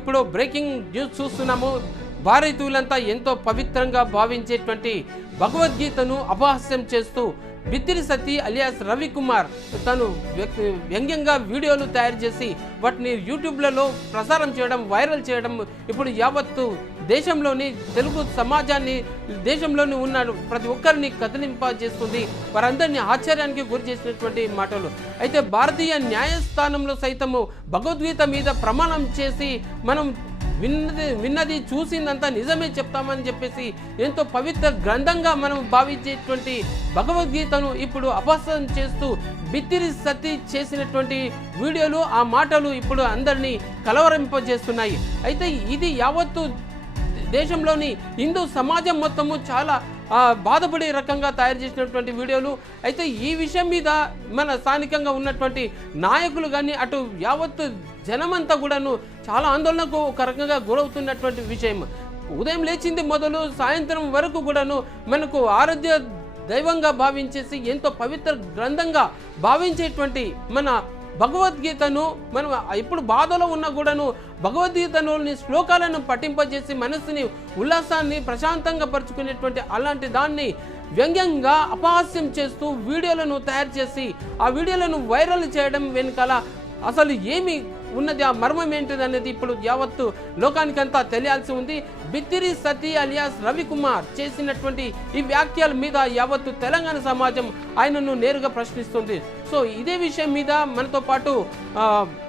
ఇప్పుడు breaking news చూస్తున్నాము. భారతీయులంతా ఎంతో పవిత్రంగా భావించేటువంటి భగవద్గీతను అపహాస్యం చేస్తూ బిత్తిరి సతీ అలియాస్ రవికుమార్ తను వ్యంగ్యంగా వీడియోలు తయారు చేసి వాటిని యూట్యూబ్లలో ప్రసారం చేయడం, వైరల్ చేయడం ఇప్పుడు యావత్తు దేశంలోని తెలుగు సమాజాన్ని, దేశంలోని ఉన్న ప్రతి ఒక్కరిని కదిలింపజేస్తుంది. వారందరినీ ఆశ్చర్యానికి గురి చేసినటువంటి మాటలు. అయితే భారతీయ న్యాయస్థానంలో సైతము భగవద్గీత మీద ప్రమాణం చేసి మనం విన్నది చూసిందంతా నిజమే చెప్తామని చెప్పేసి ఎంతో పవిత్ర గ్రంథంగా మనం భావించేటువంటి భగవద్గీతను ఇప్పుడు అపహాస్యం చేస్తూ బిత్తిరి సతీ చేసినటువంటి వీడియోలు, ఆ మాటలు ఇప్పుడు అందరినీ కలవరింపజేస్తున్నాయి. అయితే ఇది యావత్తు దేశంలోని హిందూ సమాజం మొత్తము చాలా బాధపడే రకంగా తయారు చేసినటువంటి వీడియోలు. అయితే ఈ విషయం మీద మన స్థానికంగా ఉన్నటువంటి నాయకులు కానీ అటు యావత్తు జనమంతా కూడాను చాలా ఆందోళనకు ఒక రకంగా గురవుతున్నటువంటి విషయం. ఉదయం లేచింది మొదలు సాయంత్రం వరకు కూడాను మనకు ఆరాధ్య దైవంగా భావించేసి ఎంతో పవిత్ర గ్రంథంగా భావించేటువంటి మన భగవద్గీతను మనం ఇప్పుడు బాధలో ఉన్నా కూడాను భగవద్గీతలోని శ్లోకాలను పఠింపజేసి మనస్సుని, ఉల్లాసాన్ని ప్రశాంతంగా పరుచుకునేటువంటి అలాంటి దాన్ని వ్యంగ్యంగా అపహాస్యం చేస్తూ వీడియోలను తయారు చేసి ఆ వీడియోలను వైరల్ చేయడం వెనుకాల అసలు ఏమి ఉన్నది, ఆ మర్మం ఏంటిది అనేది ఇప్పుడు యావత్తు లోకానికంతా తెలియాల్సి ఉంది. బిత్తిరి సతీ అలియాస్ రవికుమార్ చేసినటువంటి ఈ వ్యాఖ్యల మీద యావత్తు తెలంగాణ సమాజం ఆయనను నేరుగా ప్రశ్నిస్తుంది. సో ఇదే విషయం మీద మనతో పాటు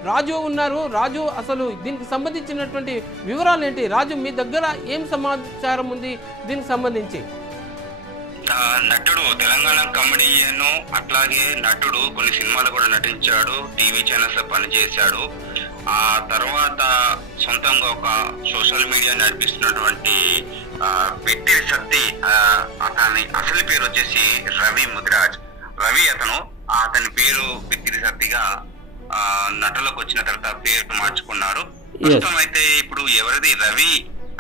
రాజు ఉన్నారు. రాజు, అసలు దీనికి సంబంధించినటువంటి వివరాలు ఏంటి? రాజు, మీ దగ్గర ఏం సమాచారం ఉంది దీనికి సంబంధించి? నటుడు, తెలంగాణ కమెడియన్, అట్లాగే నటుడు కొన్ని సినిమాలు కూడా నటించాడు, టీవీ ఛానల్స్ లో పనిచేశాడు. ఆ తర్వాత సొంతంగా ఒక సోషల్ మీడియా నడిపిస్తున్నటువంటి బిత్తిరి సతీ, అతని అసలు పేరు వచ్చేసి రవి ముదిరాజ్. రవి అతని పేరు బిత్తిరి సతీగా నటులకు వచ్చిన తర్వాత పేరు మార్చుకున్నారు. ప్రస్తుతం అయితే ఇప్పుడు ఎవరిది రవి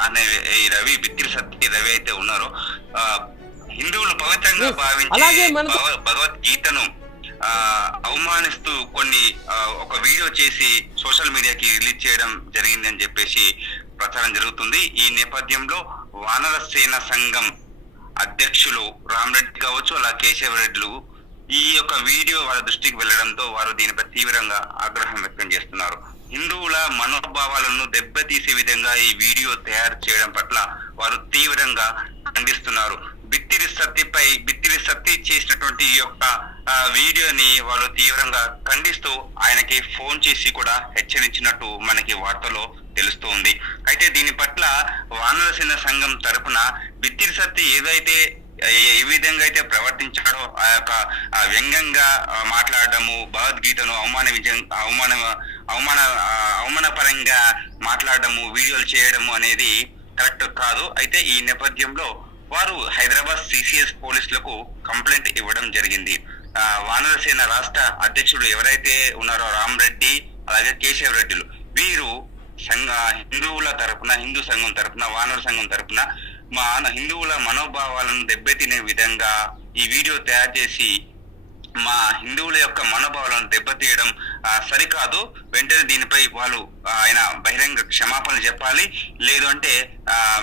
అనే ఈ రవి బిత్తిరి సతీ రవి అయితే ఉన్నారో హిందువులు పవిత్రంగా భావించే భగవద్గీతను అవమానిస్తూ ఒక వీడియో చేసి సోషల్ మీడియాకి రిలీజ్ చేయడం జరిగింది అని చెప్పేసి ప్రచారం జరుగుతుంది. ఈ నేపథ్యంలో వానర సేన సంఘం అధ్యక్షులు రామరెడ్డి కావచ్చు, అలా కేశవరెడ్డిలు ఈ యొక్క వీడియో వాళ్ళ దృష్టికి వెళ్లడంతో వారు దీనిపై తీవ్రంగా ఆగ్రహం వ్యక్తం చేస్తున్నారు. హిందువుల మనోభావాలను దెబ్బతీసే విధంగా ఈ వీడియో తయారు చేయడం పట్ల వారు తీవ్రంగా ఖండిస్తున్నారు. బిత్తిరి సతీ చేసినటువంటి ఈ యొక్క వీడియోని వాళ్ళు తీవ్రంగా ఖండిస్తూ ఆయనకి ఫోన్ చేసి కూడా హెచ్చరించినట్టు మనకి వార్తలో తెలుస్తుంది. అయితే దీని పట్ల వానరసేన సంఘం తరపున బిత్తిరి సతీ ఏ విధంగా అయితే ప్రవర్తించాడో ఆ యొక్క వ్యంగ్యంగా మాట్లాడడము, భగవద్గీతను అవమానపరంగా మాట్లాడడము, వీడియోలు చేయడము అనేది కరెక్ట్ కాదు. అయితే ఈ నేపథ్యంలో వారు హైదరాబాద్ సిసిఎస్ పోలీసులకు కంప్లైంట్ ఇవ్వడం జరిగింది. వానరసేన రాష్ట్ర అధ్యక్షుడు ఎవరైతే ఉన్నారో రామరెడ్డి, అలాగే కేశవరెడ్డిలు, వీరు హిందూ సంఘం తరపున వానర సంఘం తరపున హిందువుల మనోభావాలను దెబ్బతినే విధంగా ఈ వీడియో తయారు చేసి మా హిందువుల యొక్క మనోభావాలను దెబ్బతీయడం సరికాదు. వెంటనే దీనిపై ఆయన బహిరంగ క్షమాపణలు చెప్పాలి, లేదు అంటే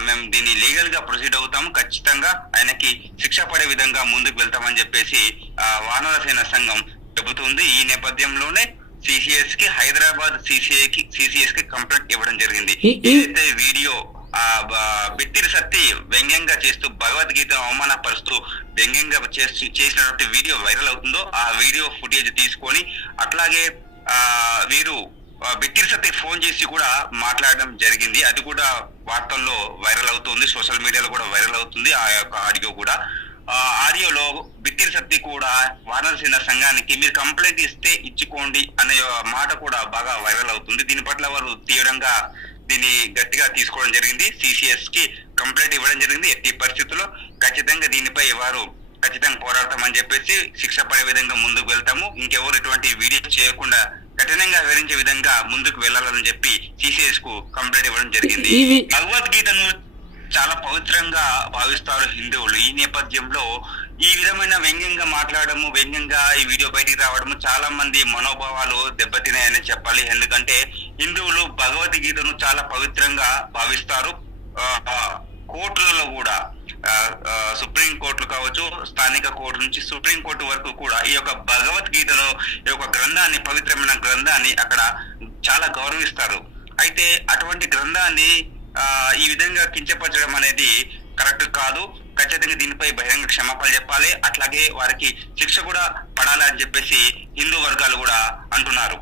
మేము దీన్ని లీగల్ గా ప్రొసీడ్ అవుతాము, ఖచ్చితంగా ఆయనకి శిక్ష పడే విధంగా ముందుకు వెళ్తామని చెప్పేసి వానరసేన సంఘం చెబుతుంది. ఈ నేపథ్యంలోనే హైదరాబాద్ సిసిఎస్ కి కంప్లైంట్ ఇవ్వడం జరిగింది. ఏదైతే వీడియో బిత్తిరి సతీ వ్యంగ్యంగా చేస్తూ భగవద్గీతను అవమానపరుస్తూ వ్యంగ్యంగా చేసినటువంటి వీడియో వైరల్ అవుతుందో ఆ వీడియో ఫుటేజ్ తీసుకొని అట్లాగే వీరు బిత్తిరి సతీకి ఫోన్ చేసి కూడా మాట్లాడడం జరిగింది. అది కూడా వార్తల్లో వైరల్ అవుతుంది, సోషల్ మీడియాలో కూడా వైరల్ అవుతుంది. ఆ యొక్క ఆడియో కూడా ఆడియోలో బిత్తిరి సతీ కూడా వానరసేన సంఘానికి మీరు కంప్లైంట్ ఇస్తే ఇచ్చుకోండి అనే మాట కూడా బాగా వైరల్ అవుతుంది. దీని పట్ల వారు తీవ్రంగా దీన్ని గట్టిగా తీసుకోవడం జరిగింది. సిసిఎస్ కి కంప్లైంట్ ఇవ్వడం జరిగింది. ఎట్టి పరిస్థితుల్లో ఖచ్చితంగా దీనిపై వారు ఖచ్చితంగా పోరాడతామని చెప్పేసి శిక్ష పడే విధంగా ముందుకు వెళ్తాము, ఇంకెవరు ఇటువంటి వీడియో చేయకుండా కఠినంగా వివరించే విధంగా ముందుకు వెళ్లాలని చెప్పి సిసిఎస్ కు కంప్లైంట్ ఇవ్వడం జరిగింది. భగవద్గీతను చాలా పవిత్రంగా భావిస్తారు హిందువులు. ఈ నేపథ్యంలో ఈ విధమైన వ్యంగ్యంగా మాట్లాడము, వ్యంగ్యంగా ఈ వీడియో బయటికి రావడము చాలా మంది మనోభావాలు దెబ్బతిన్నాయని చెప్పాలి. ఎందుకంటే హిందువులు భగవద్గీతను చాలా పవిత్రంగా భావిస్తారు. కోర్టులలో కూడా సుప్రీం కోర్టులు కావచ్చు, స్థానిక కోర్టు నుంచి సుప్రీం కోర్టు వరకు కూడా ఈ యొక్క భగవద్గీతను, ఈ యొక్క గ్రంథాన్ని, పవిత్రమైన గ్రంథాన్ని అక్కడ చాలా గౌరవిస్తారు. అయితే అటువంటి గ్రంథాన్ని ఈ విధంగా కించపరచడం అనేది కరెక్ట్ కాదు. ఖచ్చితంగా దీనిపై బహిరంగ క్షమాపణలు చెప్పాలి. అట్లాగే వారికి శిక్ష కూడా పడాలి అని చెప్పేసి హిందూ వర్గాలు కూడా అంటున్నారు.